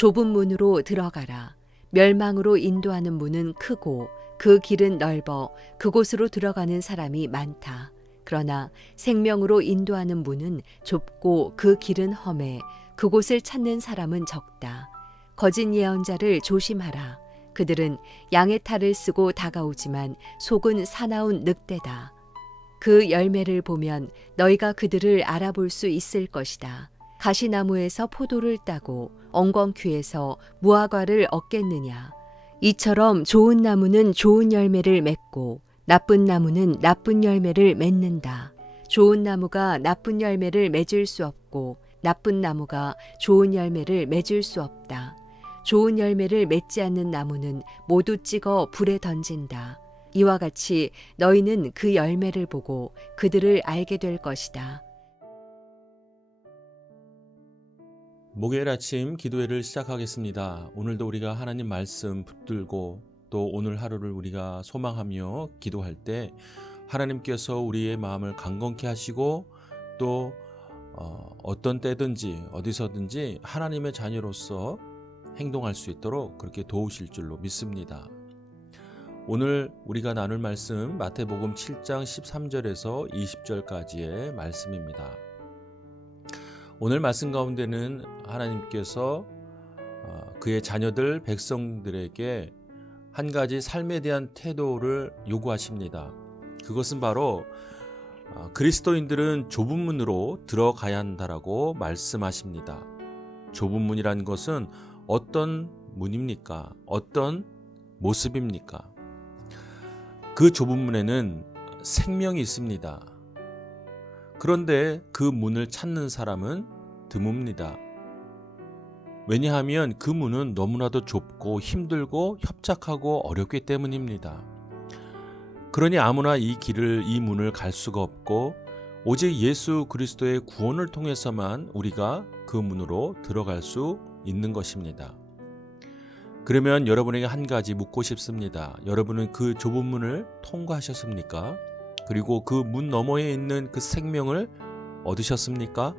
좁은 문으로 들어가라. 멸망으로 인도하는 문은 크고 그 길은 넓어 그곳으로 들어가는 사람이 많다. 그러나 생명으로 인도하는 문은 좁고 그 길은 험해 그곳을 찾는 사람은 적다. 거짓 예언자를 조심하라. 그들은 양의 탈을 쓰고 다가오지만 속은 사나운 늑대다. 그 열매를 보면 너희가 그들을 알아볼 수 있을 것이다. 가시나무에서 포도를 따고 엉겅퀴에서 무화과를 얻겠느냐. 이처럼 좋은 나무는 좋은 열매를 맺고 나쁜 나무는 나쁜 열매를 맺는다. 좋은 나무가 나쁜 열매를 맺을 수 없고 나쁜 나무가 좋은 열매를 맺을 수 없다. 좋은 열매를 맺지 않는 나무는 모두 찍어 불에 던진다. 이와 같이 너희는 그 열매를 보고 그들을 알게 될 것이다. 목요일 아침 기도회를 시작하겠습니다. 오늘도 우리가 하나님 말씀 붙들고 또 오늘 하루를 우리가 소망하며 기도할 때 하나님께서 우리의 마음을 강건케 하시고 또 어떤 때든지 어디서든지 하나님의 자녀로서 행동할 수 있도록 그렇게 도우실 줄로 믿습니다. 오늘 우리가 나눌 말씀 마태복음 7장 13절에서 20절까지의 말씀입니다. 오늘 말씀 가운데는 하나님께서 그의 자녀들 백성들에게 한 가지 삶에 대한 태도를 요구하십니다. 그것은 바로 그리스도인들은 좁은 문으로 들어가야 한다라고 말씀하십니다. 좁은 문이라는 것은 어떤 문입니까? 어떤 모습입니까? 그 좁은 문에는 생명이 있습니다. 그런데 그 문을 찾는 사람은 드뭅니다. 왜냐하면 그 문은 너무나도 좁고 힘들고 협착하고 어렵기 때문입니다. 그러니 아무나 이 문을 갈 수가 없고 오직 예수 그리스도의 구원을 통해서만 우리가 그 문으로 들어갈 수 있는 것입니다. 그러면 여러분에게 한 가지 묻고 싶습니다. 여러분은 그 좁은 문을 통과하셨습니까? 그리고 그 문 너머에 있는 그 생명을 얻으셨습니까?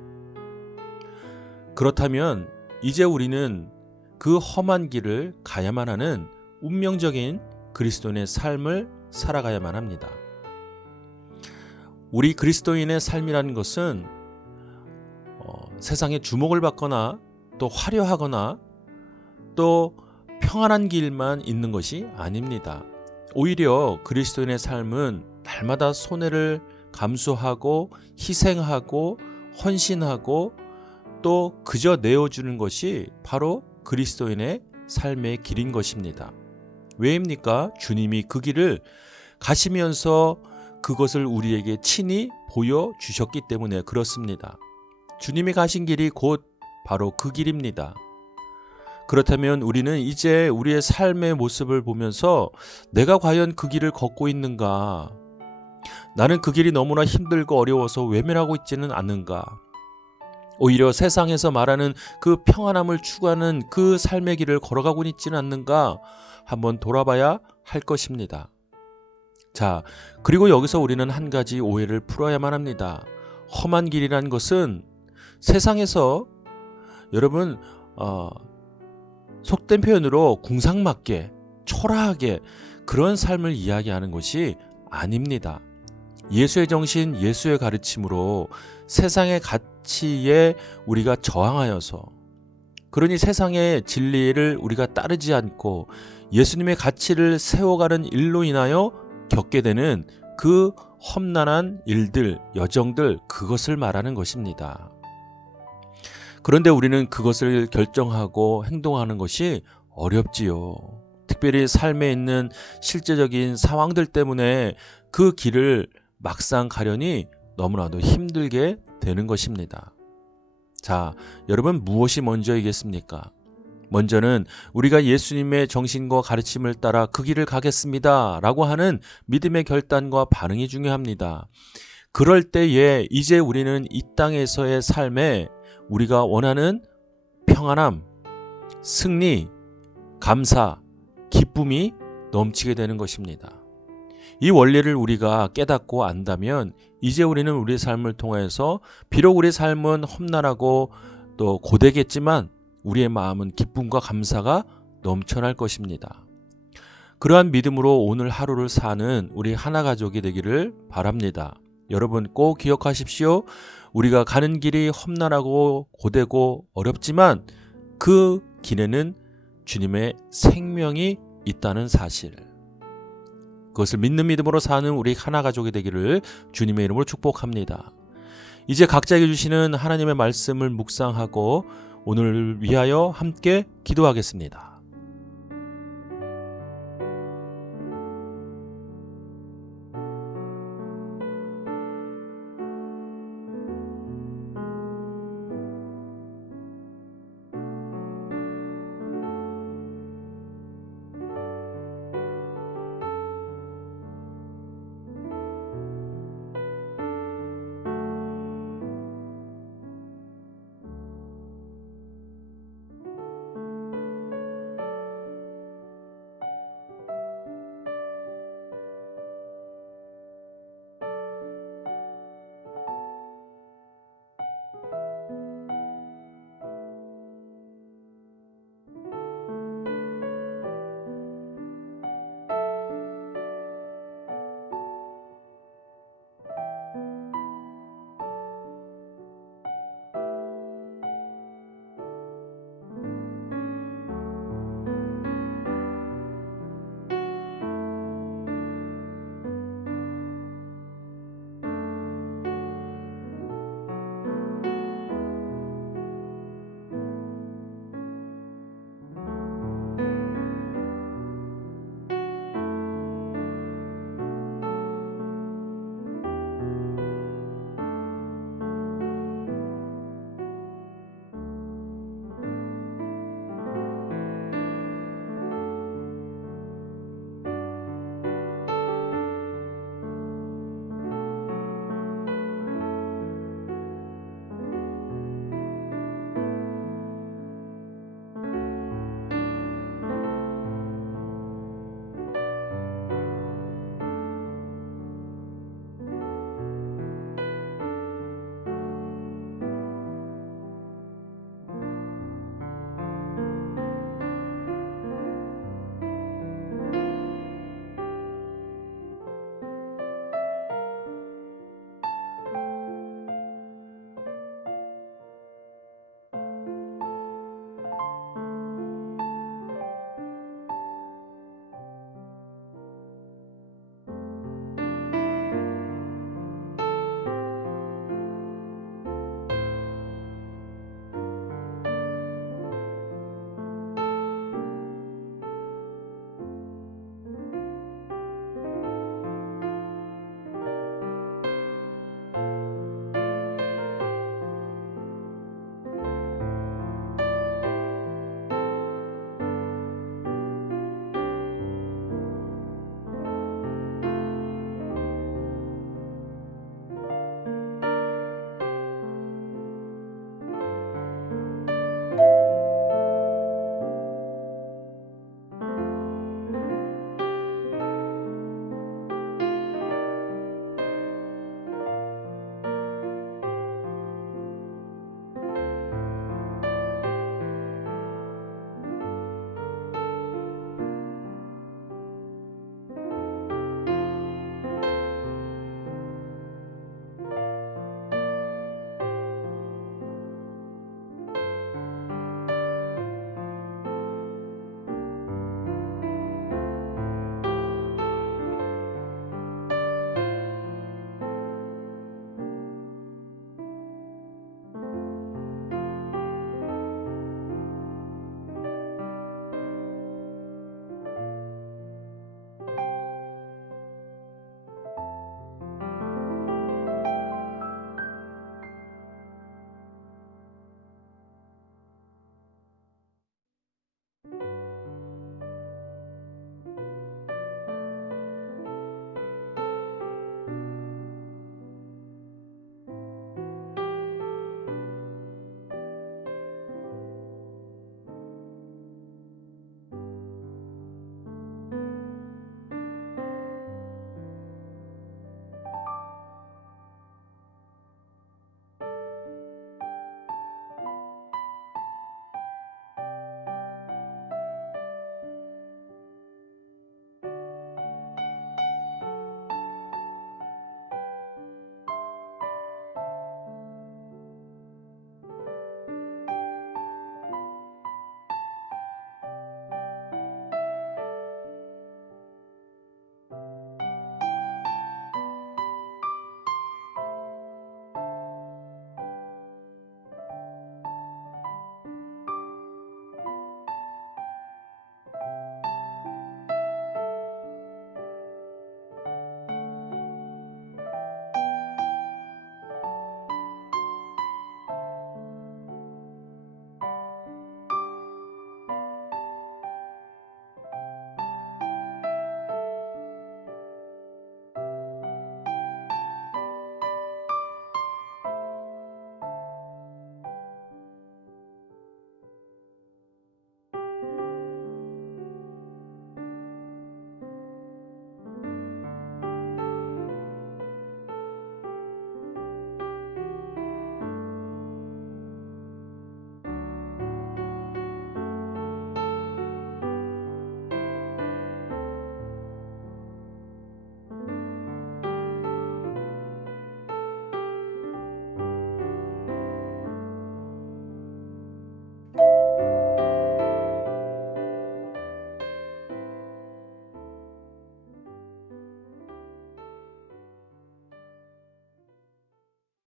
그렇다면 이제 우리는 그 험한 길을 가야만 하는 운명적인 그리스도인의 삶을 살아가야만 합니다. 우리 그리스도인의 삶이라는 것은 세상에 주목을 받거나 또 화려하거나 또 평안한 길만 있는 것이 아닙니다. 오히려 그리스도인의 삶은 날마다 손해를 감수하고 희생하고 헌신하고 또 그저 내어주는 것이 바로 그리스도인의 삶의 길인 것입니다. 왜입니까? 주님이 그 길을 가시면서 그것을 우리에게 친히 보여주셨기 때문에 그렇습니다. 주님이 가신 길이 곧 바로 그 길입니다. 그렇다면 우리는 이제 우리의 삶의 모습을 보면서 내가 과연 그 길을 걷고 있는가? 나는 그 길이 너무나 힘들고 어려워서 외면하고 있지는 않는가? 오히려 세상에서 말하는 그 평안함을 추구하는 그 삶의 길을 걸어가고 있지는 않는가? 한번 돌아봐야 할 것입니다. 자, 그리고 여기서 우리는 한 가지 오해를 풀어야만 합니다. 험한 길이라는 것은 세상에서 여러분 속된 표현으로 궁상맞게 초라하게 그런 삶을 이야기하는 것이 아닙니다. 예수의 정신, 예수의 가르침으로 세상의 가치에 우리가 저항하여서 그러니 세상의 진리를 우리가 따르지 않고 예수님의 가치를 세워가는 일로 인하여 겪게 되는 그 험난한 일들, 여정들 그것을 말하는 것입니다. 그런데 우리는 그것을 결정하고 행동하는 것이 어렵지요. 특별히 삶에 있는 실제적인 상황들 때문에 그 길을 막상 가려니 너무나도 힘들게 되는 것입니다. 자, 여러분 무엇이 먼저이겠습니까? 먼저는 우리가 예수님의 정신과 가르침을 따라 그 길을 가겠습니다 라고 하는 믿음의 결단과 반응이 중요합니다. 그럴 때에 이제 우리는 이 땅에서의 삶에 우리가 원하는 평안함, 승리, 감사, 기쁨이 넘치게 되는 것입니다. 이 원리를 우리가 깨닫고 안다면 이제 우리는 우리의 삶을 통해서 비록 우리의 삶은 험난하고 또 고되겠지만 우리의 마음은 기쁨과 감사가 넘쳐날 것입니다. 그러한 믿음으로 오늘 하루를 사는 우리 하나 가족이 되기를 바랍니다. 여러분 꼭 기억하십시오. 우리가 가는 길이 험난하고 고되고 어렵지만 그 길에는 주님의 생명이 있다는 사실. 그것을 믿는 믿음으로 사는 우리 하나 가족이 되기를 주님의 이름으로 축복합니다. 이제 각자에게 주시는 하나님의 말씀을 묵상하고 오늘을 위하여 함께 기도하겠습니다.